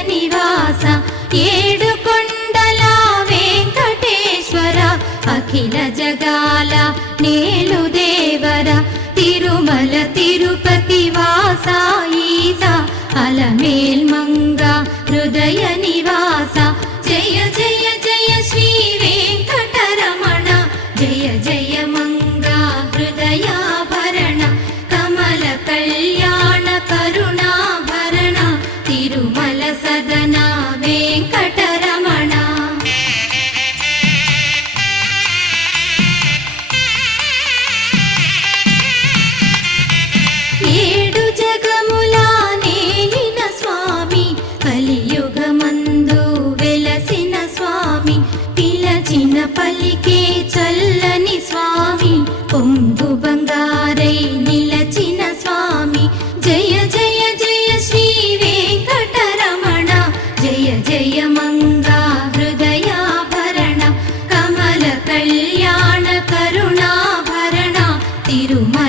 నివాస ఏడుకొండల వెంకటేశ్వర అఖిల జగాల నేలు దేవర తిరుమల తిరుపతి వాస ఈస అలమేల్ మంగ హృదయ నివాస జయ జయ జయ శ్రీ వెంకటరమణ జయ జయ మంగ హృదయాభరణ కమల కళ్యాణ కరుణాభరణ తిరుమల సదన వెంకటరమణ. ఏడు జగముల నేలిన స్వామి కలియుగమందు వెలసిన స్వామి పిలచిన పలికే చల్లని స్వామి పొంగు బంగారై నిలచిన స్వామి జయ జయ జయ శ్రీ వెంకటరమణ జయ జయ మంగా హృదయాభరణ కమల కళ్యాణ కరుణాభరణ తిరుమల